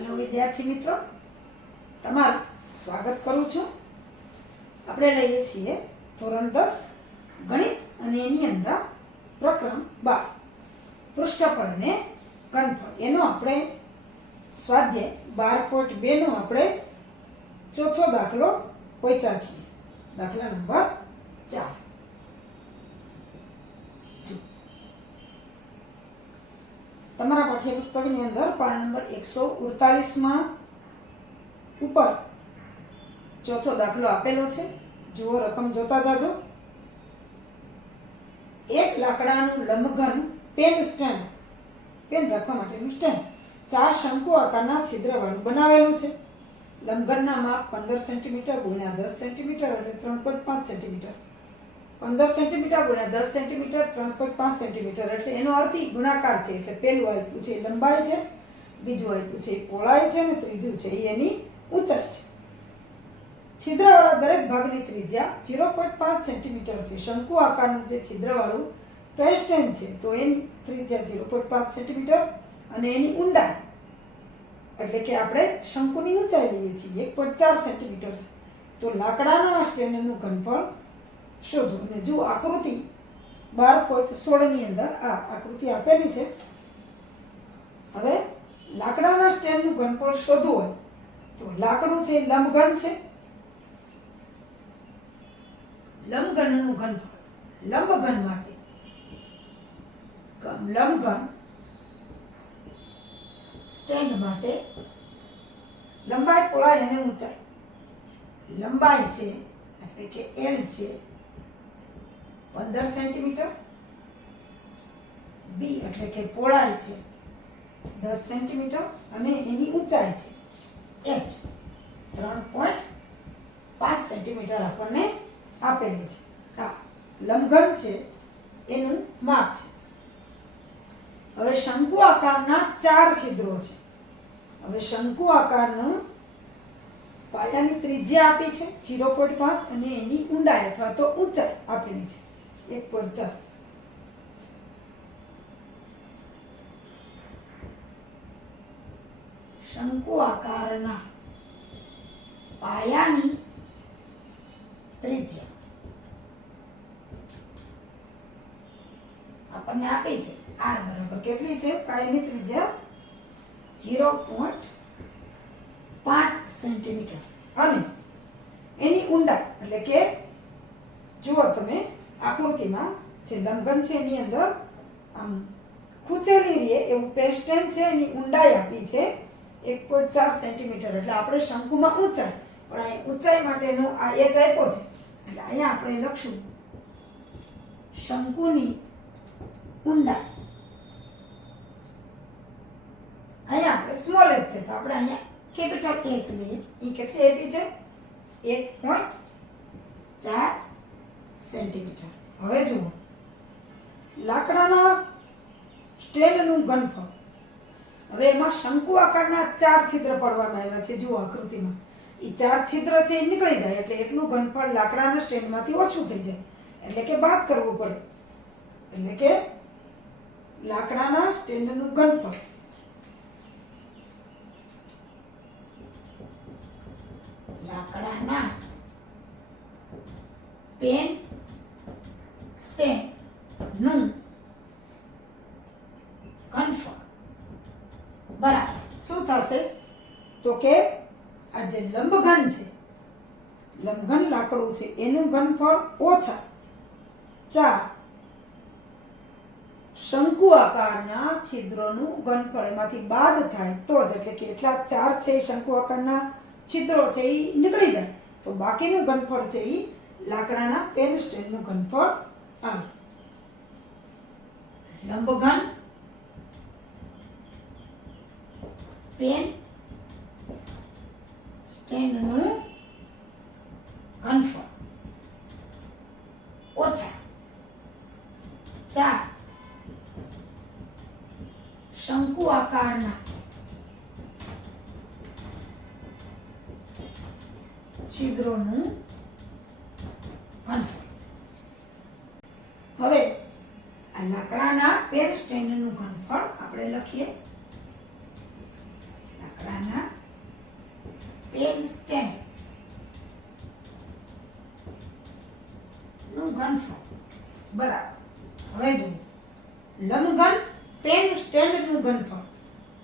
Hello विद्यार्थी मित्रों, તમારું સ્વાગત કરું છું। આપણે લઈએ છીએ ધોરણ 10 ગણિત અને એની અંદર પ્રકરણ 12 પૃષ્ઠફળ અને ઘનફળ। એનો આપણે સ્વાધ્યાય 12.2 નો આપણે ચોથો દાખલો પહોંચ્યા છીએ। દાખલા નંબર 4। તમારા પાઠ્યપુસ્તકની અંદર પાન નંબર 148 માં ઉપર ચોથો દાખલો આપેલો છે। જુઓ, રકમ જોતા જાજો। એક લાકડાનું લંબઘન પેન સ્ટેન્ડ, પેન રાખવા માટેનું સ્ટેન્ડ 4 શંકુ આકારના છિદ્રવાળું બનાવેલું છે। લંબઘનના માપ 15 સેન્ટીમીટર ગુણ્યા 10 સેન્ટીમીટર એટલે 3.5 સેન્ટીમીટર, 15 સેન્ટીમીટર ગુણ્યા 10 સેન્ટીમીટર 3.5 સેન્ટીમીટર એટલે એનો અર્થ ગુણાકાર છે। એટલે પહેલું આપ્યું છે લંબાઈ છે, બીજું આપ્યું છે પહોળાઈ છે અને ત્રીજું છે એની ઊંચાઈ છે। છિદ્રવાળા દરેક ભાગની ત્રિજ્યા 0.5 સેન્ટીમીટર છે। શંકુ આકારનું જે છિદ્રવાળું પેસ્ટેન છે તો એની ત્રિજ્યા 0.5 સેન્ટીમીટર અને એની ઊંડાઈ એટલે કે આપણે શંકુની ઊંચાઈ લઈએ છીએ 1.4 સેન્ટીમીટર છે। તો લાકડાના સ્ટેન્ડનું ઘનફળ શોધો। અને જો આકૃતિ 12.16 ની અંદર આ આકૃતિ આપેલી છે। હવે લાકડાના સ્ટેન્ડનું ઘનફળ શોધવું હોય તો લાકડું છે લંબઘન છે, લંબઘનનું ઘનફળ લંબઘન માટે લંબઘન સ્ટેન્ડ માટે લંબાઈ, પહોળાઈ અને ઊંચાઈ। લંબાઈ છે એટલે કે L છે 15 સેન્ટીમીટર, B એટલે કે પહોળાઈ છે 10 સેન્ટીમીટર અને એની ઊંચાઈ છે H 3.5 સેન્ટીમીટર આપણને આપેલી છે। આ લંબઘન છે એનું માપ છે। હવે શંકુ આકારના 4 છિદ્રો છે। હવે શંકુ આકારનું પાયાની ત્રિજ્યા આપી છે 0.5 અને એની ઊંડાઈ અથવા તો ઊંચાઈ આપેલી છે 1.4। શંકુ આકારના પાયાની ત્રિજ્યા આપણને આપી છે r બરાબર કેટલી છે? પાયાની ત્રિજ્યા 0.5 સેન્ટીમીટર અને એની ઊંડાઈ એટલે કે જુઓ તમે આકૃતિમાં જે લંબઘન છે એની અંદર આમ ખૂંચેલી રહે એવું પેસ્ટેન છે, એની ઊંડાઈ આપી છે 1.4 સેન્ટીમીટર એટલે આપણે શંકુમાં ઊંચાઈ, પણ અહીં ઊંચાઈ માટેનો આ h આપ્યો છે એટલે અહીંયા આપણે લખશું શંકુની ઊંડાઈ। અહીંયા આપણે સ્મોલ h છે તો આપણે અહીંયા કેપિટલ H લઈએ। એ કેટલી આપી છે? 1.4 સેન્ટીમીટર। હવે જુઓ, લાકડાના સ્ટેન્ડનું ઘનફળ। હવે એમાં શંકુ આકારના 4 છિદ્ર પાડવામાં આવ્યા છે। જુઓ આકૃતિમાં એ 4 છિદ્ર છે એ નીકળી જાય એટલે એટલું ઘનફળ લાકડાના સ્ટેન્ડમાંથી ઓછું થઈ જાય એટલે કે બાદ કરવું પડે। એટલે કે લાકડાના સ્ટેન્ડનું ઘનફળ લાકડાના પેન સ્ટેન્ડનું ઘનફળ બરાબર શું થશે? તો કે આ જે લંબઘન છે, લંબઘન લાકડું છે એનું ઘનફળ ઓછા 4 શંકુ આકારના છિદ્રોનું ઘનફળ એમાંથી બાદ થાય તો જ, એટલે કે એટલા 4 છે શંકુ આકારના છિદ્રો છે એ નીકળી જાય તો બાકીનું ઘનફળ છે એ લાકડાના પેન સ્ટેન્ડનું ઘનફળ આવે। લંબઘન પેન સ્ટેન્ડનું ઘનફળ ઓછા 4 શંકુ આકારના છિદ્રોનું ઘનફળ। હવે આ લાકડાના પેન સ્ટેન્ડનું ઘનફળ આપણે લખીએ। લાકડાના ઘનફળ બરાબર. હવે જુઓ લંબઘન પેન સ્ટેન્ડનું ઘનફળ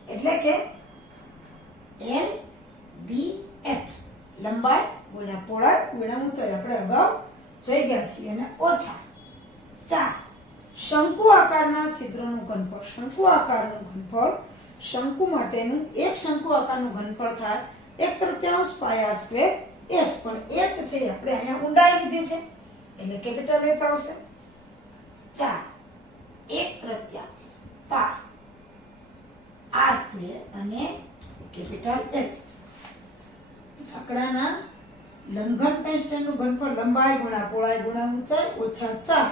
એટલે કે LBH લંબાઈ ગુણ્યા પહોળાઈ ગુણ્યા ઊંચાઈ આપણે અગાઉ જોઈ ગયા છીએ અને ઓછા 4 શંકુ આકારના છિદ્રનું ઘનફળ. શંકુ આકારનું ઘનફળ શંકુ માટેનું એક શંકુ આકારનું ઘનફળ થાય 1/3 પાયા સ્ક્વેર h, પણ h છે આપણે અહીંયા ઊંડાઈ લીધી છે એટલે કેપિટલ h આવશે. 4 1/3 પાય r સ્ક્વેર અને કેપિટલ h. લાકડાના લંબઘન પેન સ્ટેન્ડનું ઘનફળ લંબાઈ ગુણ્યા પહોળાઈ ગુણ્યા ઊંચાઈ ઓછા 4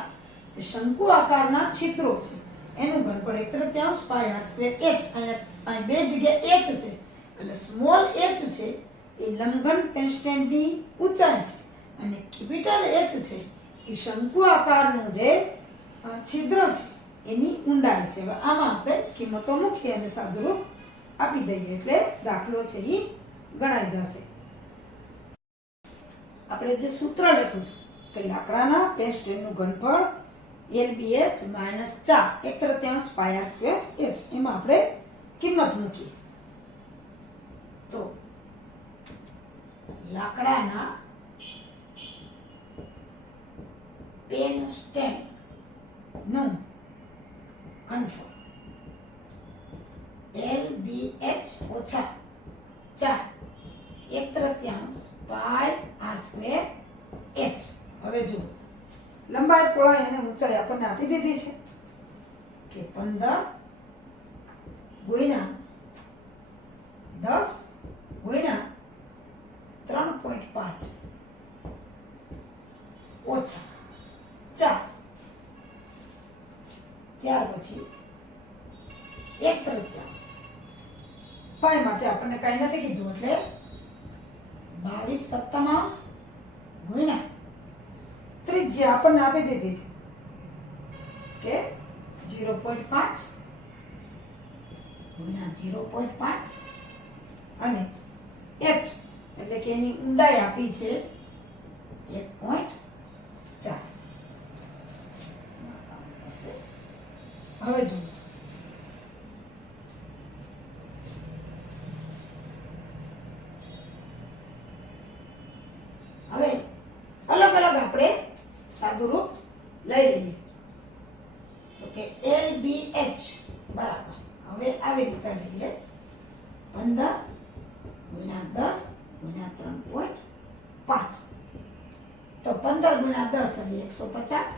જે શંકુ આકારના છિદ્રો છે એનું ઘનફળ 1/3 પાય r સ્ક્વેર h. અહીંયા બે જગ્યાએ h છે એટલે સ્મોલ h છે એ લંબઘન પેન સ્ટેન્ડની ઊંચાઈ છે અને કેપિટલ h છે એ શંકુ આકારનું જે છિદ્ર છે એની ઊંડાઈ છે. હવે આમાં આપણે કિંમતો મૂકીએ અને સાદુરૂપ આપી દઈએ એટલે દાખલો છે એ ગણાઈ જશે. આપણે જે સૂત્ર લખ્યું કે લાકડાના પેન સ્ટેન્ડનું ઘનફળ LBH - 4 1/3 પાયા સ્ક્વેર h, એમાં આપણે કિંમત મૂકીએ તો લાકડાના પેન સ્ટેન્ડનું ઘનફળ LBH - 4 1/3 પાય r સ્ક્વેર h. હવે જુઓ લંબાઈ પહોળાઈ અને ઊંચાઈ આપણને આપી દીધી છે કે 15 ગુણ્યા 10 ગુણ્યા 3.5 ઓછા 4. ત્યાર પછી 1/3 પાય માટે આપણને કાંઈ નથી કીધું એટલે 22/7 ગુણ્યા ત્રિજ્યા આપણને આપી દીધી છે કે 0.5 ગુણ્યા 0.5 અને h એટલે કે એની ઊંડાઈ આપી છે 1.4. હવે જુઓ હવે અલગ અલગ આપણે સાદુરૂપ લઈ લઈએ તો કે LBH બરાબર હવે આવી રીતે લઈએ 15 ગુણ્યા 10 ગુણ્યા 3.5 તો 15 ગુણ્યા 10 એટલે 150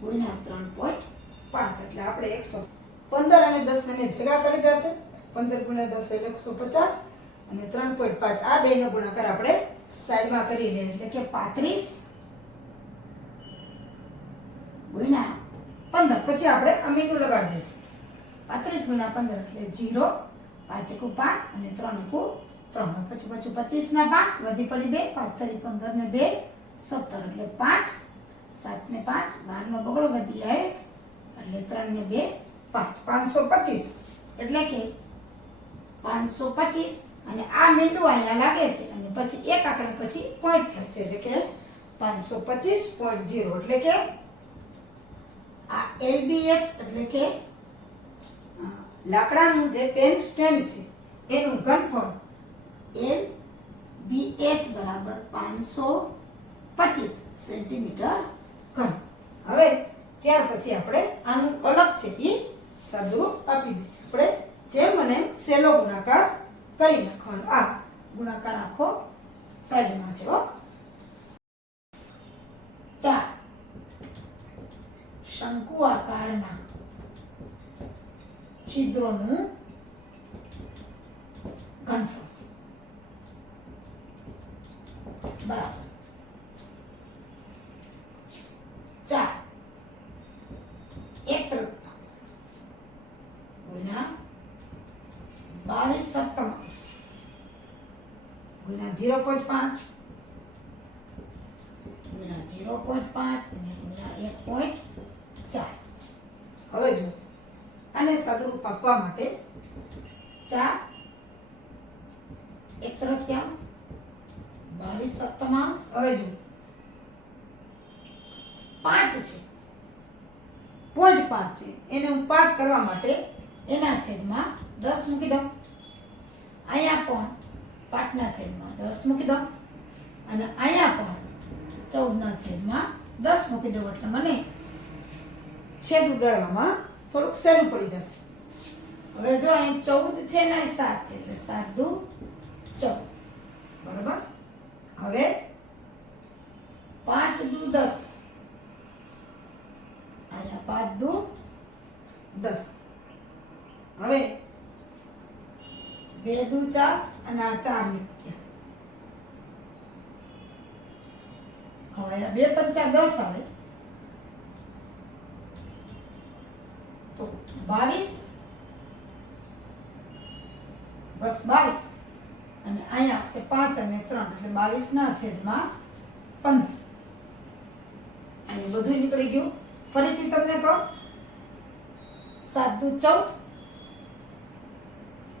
ગુણ્યા 3.5 એટલે આપણે 115 અને 10 ને ભેગા કરી દે છે 15 ગુણ્યા 10 એટલે 150 અને 3.5 આ બેનો ગુણાકાર આપણે સાઈડમાં કરી લે એટલે કે 35 ગુણ્યા 15 પછી આપણે આ મીંડું લગાડી દઈશું 35 ગુણ્યા 15 એટલે 0 5 * 5 અને 3 * 3 પછી 25 ના 5 વધી પડી 2 5 * 15 ને 2 17 એટલે 5 7 ને 5 12 નો બગડો વધી 1 એટલે 3 ને 2 5 525 એટલે કે 525 અને આ મીંડું અહીંયા લાગે છે અને પછી એક આંકડા પછી પોઈન્ટ થાય છે એટલે કે 525.0 એટલે કે આ LBH એટલે કે લાકડાનું જે પેન સ્ટેન્ડ છે એનું ઘનફળ LBH બરાબર 525 સેન્ટીમીટર ઘન. હવે ત્યાર પછી આપણે આનું અલગ છે એ સાદુરૂપ આપી દઈએ. આપણે જેમ મને સેલો ગુણાકાર કરી નાખવાનો. આ ગુણાકાર આખો સાઈડમાં છે 4 શંકુ આકારના છિદ્રોનું ઘનફળ બરાબર 4 1/3 ગુણ્યા 22/7 ગુણ્યા 0.5 ગુણ્યા 0.5 અને ગુણ્યા 1.4. હવે જો આને સાદુરૂપ આપવા માટે 4 1/3 22/7. હવે જો 5 છે, 0.5 છે, એને હું 5 કરવા માટે એના છેદમાં 10 મૂકી દઉં. અહીંયા પણ 5ના છેદમાં 10 મૂકી દઉં અને અહીંયા પણ 14ના છેદમાં 10 મૂકી દઉં એટલે મને છેદ ઉડાડવામાં થોડુંક સહેલું પડી જશે. હવે જો અહીં 14 છે ને 7 છે એટલે 7 દુ 14, બરાબર. હવે 5 દુ 10, અહીંયા 5 દુ 10. હવે 2 દુ 4 અને આ 4 નીકળ્યા. હવે આ 2 પંચા 10 આવે તો 22, બસ 22 અને અહીંયા આવશે 5 અને 3 એટલે 22ના છેદમાં 15. અહીં બધું નીકળી ગયું. ફરીથી તમને કહું, 7 દુ 14,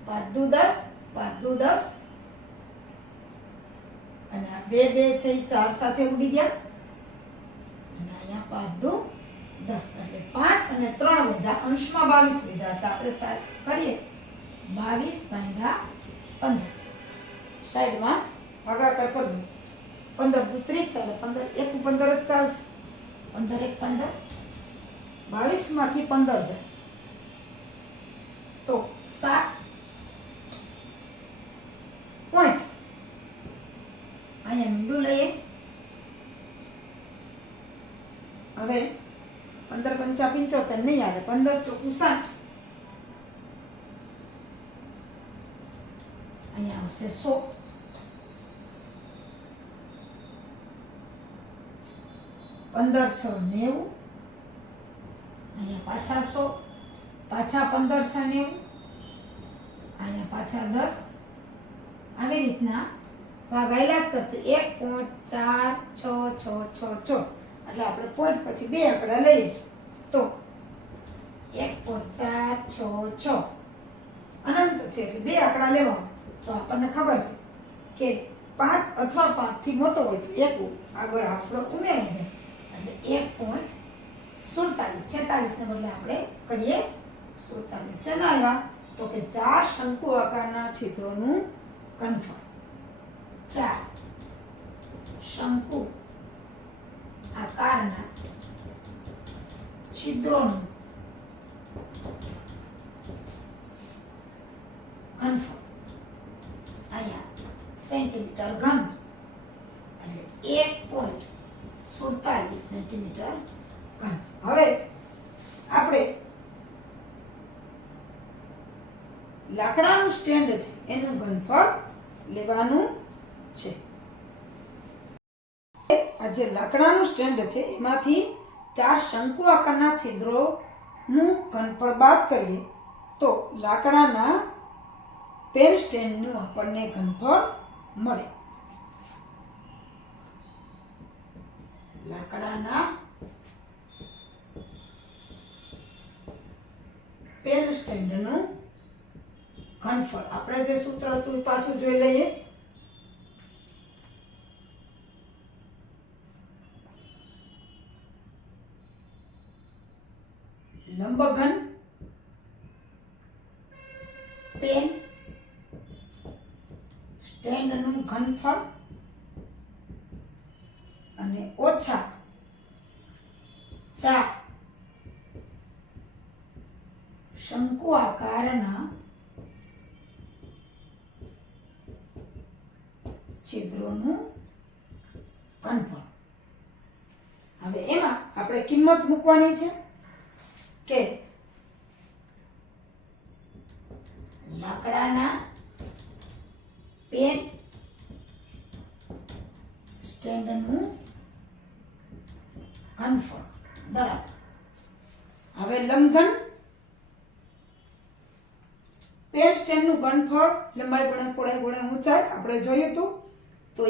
5 દુ 10, 5 દુ 10 અને આ 2 2 છે એ 4 સાથે ઉડી ગયા અને અહીંયા 5 દુ 10 એટલે 5 અને 3 વધ્યા, અંશમાં 22 વધ્યા એટલે આપણે કરીએ 22 ભાગ્યા 15. સાઈડમાં ભાગાકાર કરી દઉં. 15 દુ 30 ચાલે, 15 1 15 જ ચાલશે. 15 1 15, 22 માંથી 15 જાય તો 7 પોઈન્ટ. અહીંયા મીંડું લઈએ. હવે 15 પંચા 75 નહીં આવે, 15 ચોખ્ખું 60. અહીંયા આવશે 100. 15 6 90, અહીંયા પાછા 100, પાછા 15 6 90, અહીંયા પાછા 10. આવી રીતના ભાગ આયલા જ કરશે. 1.466666 એટલે આપણે પોઈન્ટ પછી 2 આંકડા લઈએ તો 1.466 અનંત છે એટલે 2 આંકડા લેવા તો આપણને ખબર છે કે 5 અથવા 5 થી મોટો હોય તો 1 આગળ આંકડો ઉમેરી દે એટલે 1.47 46 ને બદલે આપણે કરીએ 47. શેના આવ્યા તો કે 4 શંકુ આકારના છિદ્રોનું ઘનફળ. 4 શંકુ આકારના છિદ્રોનું ઘનફળ અહીંયા સેન્ટીમીટર ઘન એટલે 1.47 સેન્ટીમીટર ઘન. હવે આપણે લાકડાનું સ્ટેન્ડ છે એનું ઘનફળ લેવાનું છે. આ જે લાકડાનું સ્ટેન્ડ છે એમાંથી 4 શંકુ આકારના છિદ્રોનું ઘનફળ બાદ કરીએ તો લાકડાના પેન સ્ટેન્ડનું આપણને ઘનફળ મળે. લાકડાના પેન સ્ટેન્ડનું ઘનફળ આપણે જે સૂત્ર હતું એ પાછું જોઈ લઈએ. લંબઘન પેન સ્ટેન્ડનું ઘનફળ અને ઓછા 4 શંકુ આકારના છિદ્રોનું ઘનફળ. હવે એમાં આપણે કિંમત મૂકવાની છે કે લાકડાના પેન સ્ટેન્ડનું ઘનફળ બરાબર. હવે લંબઘન પેન સ્ટેન્ડનું ઘનફળ લંબાઈ ગુણ્યા પહોળાઈ ગુણ્યા ઊંચાઈ આપણે જોયું હતું તો એ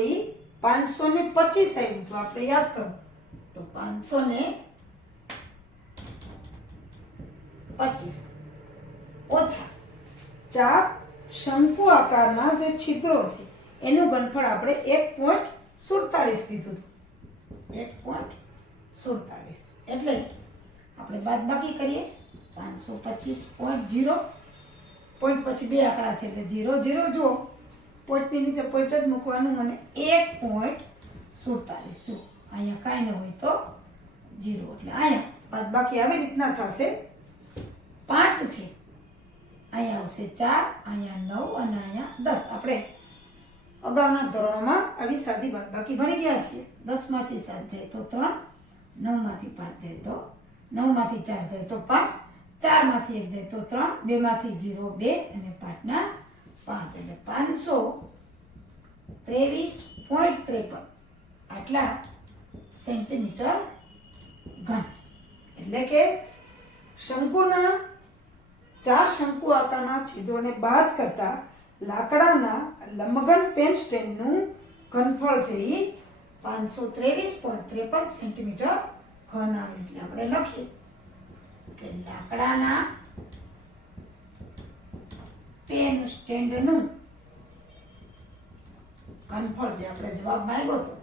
525 આવ્યું તો આપણે યાદ કરો તો 525 ઓછા 4 શંકુ આકારના જે છિદ્રો છે એનું ઘનફળ આપણે 1.47 કીધું હતું. એટલે આપણે બાદબાકી કરીએ 525.0 પોઈન્ટ પછી બે આંકડા છે એટલે 0 0 જુઓ પોઈન્ટની નીચે પોઈન્ટ જ મૂકવાનું અને 1.47 જુઓ અહીંયા કાંઈ ન હોય તો 0 એટલે અહીંયા બાદબાકી આવી રીતના થશે 5 છે અહીંયા આવશે 4 અહીંયા 9 અને અહીંયા 10 આપણે અગાઉના ધોરણોમાં આવી સાદી બાદબાકી ભણી ગયા છીએ 10 માંથી 7 જાય તો 3 9 માંથી 5 જાય તો 9 માંથી 4 જાય તો 5 4 માંથી 1 જાય તો 3 2 માંથી 0 2 અને 5 ના 5 એટલે 523.53 આટલા સેન્ટીમીટર ઘન એટલે કે શંકુના 4 શંકુ આકારના છિદ્રોને બાદ કરતા લાકડાના લંબઘન પેન સ્ટેન્ડનું ઘનફળ છે એ 523.53 સેન્ટીમીટર ઘન આવે એટલે આપણે લખીએ કે લાકડાના પેન સ્ટેન્ડનું ઘનફળ જે આપણે જવાબ માંગ્યો હતો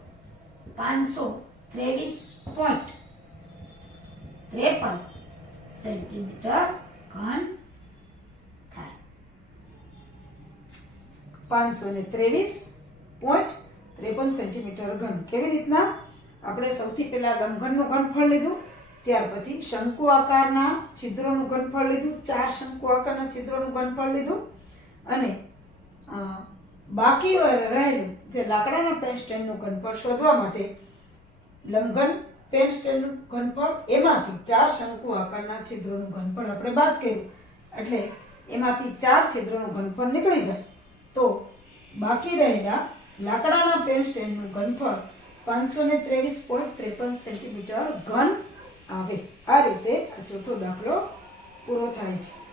523.53 સેન્ટીમીટર ઘન થાય 523.53 સેન્ટીમીટર ઘન કેવી રીતના આપણે સૌથી પહેલા લંબઘનનું ઘનફળ લીધું ત્યાર પછી શંકુ આકારના છિદ્રોનું ઘનફળ લીધું 4 શંકુ આકારના છિદ્રોનું ઘનફળ લીધું અને બાકી રહેલું જે લાકડાના પેન સ્ટેન્ડનું ઘનફળ શોધવા માટે લંબઘન પેન સ્ટેન્ડનું ઘનફળ એમાંથી 4 શંકુ આકારના છિદ્રોનું ઘનફળ આપણે બાદ કર્યું એટલે એમાંથી 4 છિદ્રોનું ઘનફળ નીકળી જાય તો બાકી રહેલા લાકડાના પેન સ્ટેન્ડનું ઘનફળ 523.53 સેન્ટીમીટર ઘન આવે આ રીતે આ ચોથો દાખલો પૂરો થાય છે.